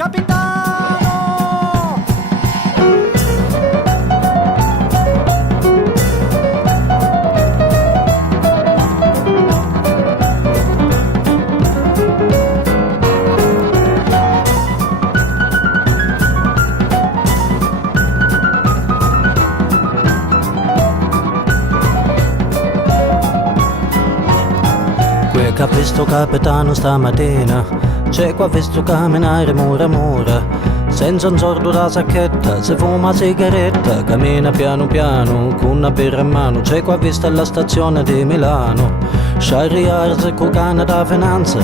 capitano. Che ha visto capitano stamattina, c'è qua visto camminare mura mura, senza un sordo da sacchetta, si fuma una sigaretta, cammina piano piano con una birra in mano, c'è qua visto alla stazione di Milano, sciarriarsi con canna da finanza,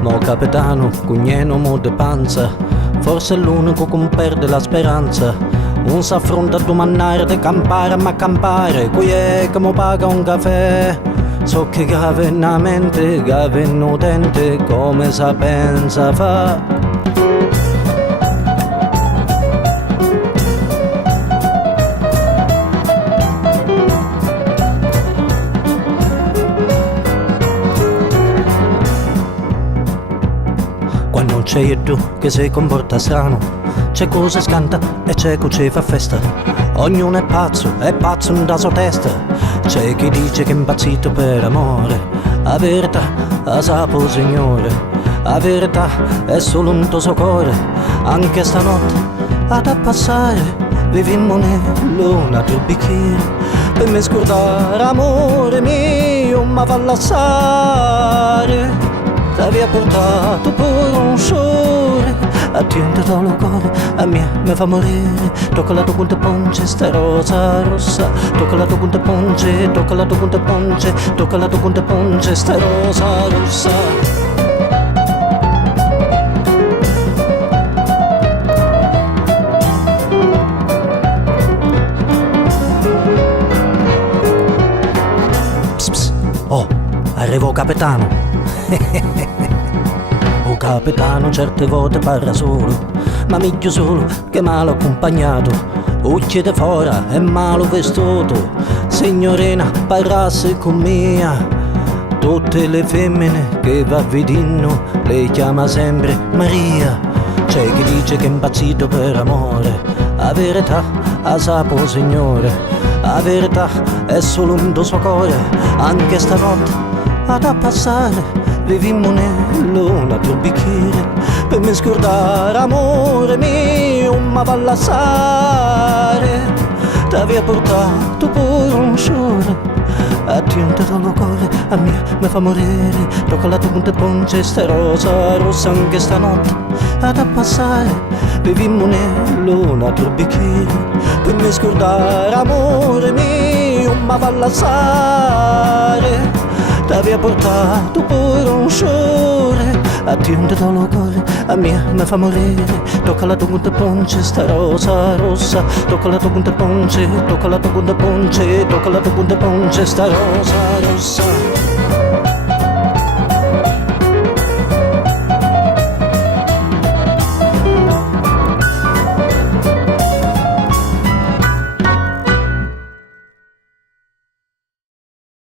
mo capitano cugneno mo de panza, forse è l'unico che perde la speranza, non si affronta a domandare di campare ma campare, qui è che mo paga un caffè. So che gave na mente, gave no dente, come sa pensa fa. Quando c'è tu che si comporta strano, c'è cosa scanta e c'è chi ci fa festa. Ognuno è pazzo da sua testa. C'è chi dice che è impazzito per amore, la verità la sapo signore, la verità è solo un tuo cuore, anche stanotte ad passare, vivimmo nell'una del bicchiere, per me scordare amore mio, ma fa lasciare, ti aveva portato pure un sciore, a ti ho il cuore, a me mi fa morire, tocca la tua punta ponce, sta rosa rossa, tocca la tua punta ponce, tocca la tua punta ponce, tocca la tua punta ponce, sta rosa rossa. Psst, psst. Oh, arrivo capitano. O capitano certe volte parla solo, ma miglio solo che male accompagnato. Occhi di fora e malo vestuto, signorina parlasse con mia. Tutte le femmine che va vedendo le chiama sempre Maria. C'è chi dice che è impazzito per amore, la verità la sapo signore, la verità è solo un do suo cuore, anche stanotte ad passare. Vivimmo nell'una del bicchiere, per me scordare amore mio, ma va a lasciare, ti aveva portato pure un sciore, a ti un il cuore, a me mi fa morire, tocca la tua punta ponce, sta rosa rossa anche stanotte, ad passare, vivimmo nell'una del bicchiere, per me scordare amore mio, ma va a lasciare, ti aveva portato pure un sciore, a ti un il cuore, a me mi fa morire, tocca la tua punta ponce, sta rosa rossa, tocca la tua punta ponce, tocca la tua punta ponce, tocca la tua punta ponce, sta rosa rossa.